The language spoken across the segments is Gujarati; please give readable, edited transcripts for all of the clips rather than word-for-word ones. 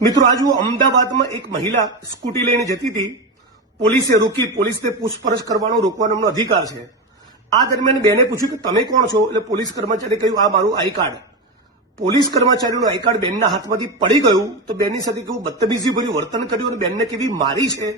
મિત્રો आज वो अमदावाद में एक महिला स्कूटी लईने जती थी। પોલીસે રોકી, પોલીસને પૂછપરછ કરવાનો રોકવાનો એમનો અધિકાર છે। આ દરમિયાન બેને પૂછ્યું કે તમે કોણ છો, એટલે પોલીસ કર્મચારીએ કહ્યું આ મારું આઈ કાર્ડ। પોલીસ કર્મચારીનું આઈ કાર્ડ બેનના હાથમાંથી પડી ગયું તો બેનની સાથે કેવું બદતમીજી ભર્યું વર્તન કર્યું અને બેનને કેવી મારી છે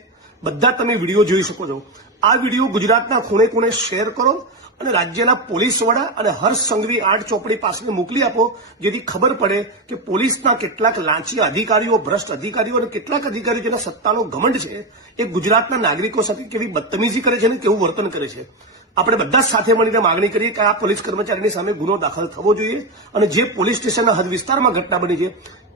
બધા તમે વિડીયો જોઈ શકો છો। આ વિડીયો ગુજરાતના ખૂણે ખૂણે શેર કરો અને રાજ્યના પોલીસ વડા અને હર્ષ સંઘવી આર્ટ ચોપડી પાસે મોકલી આપો, જેથી ખબર પડે કે પોલીસના કેટલાક લાંચિયા અધિકારીઓ, ભ્રષ્ટ અધિકારીઓ અને કેટલાક અધિકારીઓ જેના સત્તાનો ઘમંડ છે એ ગુજરાતના નાગરિકો સાથે કેવી બદતમીજી કરે છે અને કેવું વર્તન કરે છે। આપણે બધા સાથે મળીને માંગણી કરીએ કે આ પોલીસ કર્મચારીની સામે ગુનો દાખલ થવો જોઈએ અને જે પોલીસ સ્ટેશનના હદ વિસ્તારમાં ઘટના બની છે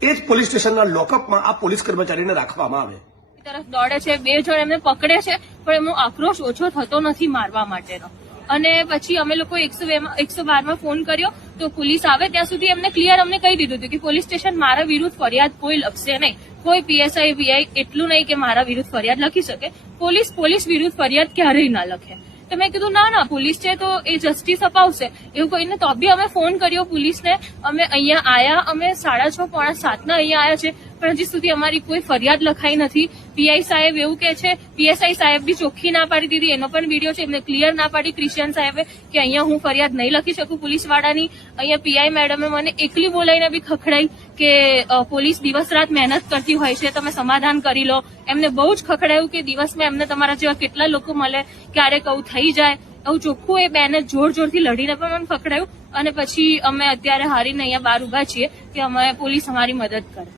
એ જ પોલીસ સ્ટેશનના લોકઅપમાં આ પોલીસ કર્મચારીને રાખવામાં આવે। તરફ દોડે છે, બે જણ એમને પકડે છે, પણ એમનો આક્રોશ ઓછો થતો નથી મારવા માટેનો। અને પછી અમે લોકો 112 ફોન કર્યો તો પોલીસ આવે ત્યાં સુધી એમને ક્લિયર અમને કહી દીધું હતું કે પોલીસ સ્ટેશન મારા વિરુદ્ધ ફરિયાદ કોઈ લખશે નહીં, કોઈ પીએસઆઈ વીઆઈ એટલું નહીં કે મારા વિરુદ્ધ ફરિયાદ લખી શકે, પોલીસ વિરુદ્ધ ફરિયાદ ક્યારેય ના લખે। તો મેં કીધું ના પોલીસ છે તો એ જસ્ટિસ અપાવશે એવું કહીને તો બી અમે ફોન કર્યો પોલીસને। અમે અહીંયા આયા, અમે 6:30 પોણા 7 ના અહીંયા આયા છે, પણ હજી સુધી અમારી કોઈ ફરિયાદ લખાઈ નથી। પીઆઈ સાહેબ એવું કે છે, પીએસઆઈ સાહેબ બી ચોખ્ખી ના પાડી દીધી, એનો પણ વિડીયો છે, એમને ક્લિયર ના પાડી ક્રિશ્ચિયન સાહેબે કે અહીંયા હું ફરિયાદ નહીં લખી શકું પોલીસ વાળાની। અહીંયા પીઆઈ મેડમે મને એકલી બોલાવીને બી ખખડાઈ કે પોલીસ દિવસ રાત મહેનત કરતી હોય છે, તમે સમાધાન કરી લો। એમને બહુ જ ખખડાયું કે દિવસમાં એમને તમારા જેવા કેટલા લોકો મળે, ક્યારેક આવું થઈ જાય, આવું ચોખ્ખું એ બેને જોરથી લડીને પણ મને ખખડાયું। અને પછી અમે અત્યારે હારીને અહીંયા બહાર ઉભા છીએ કે અમે પોલીસ અમારી મદદ કરે।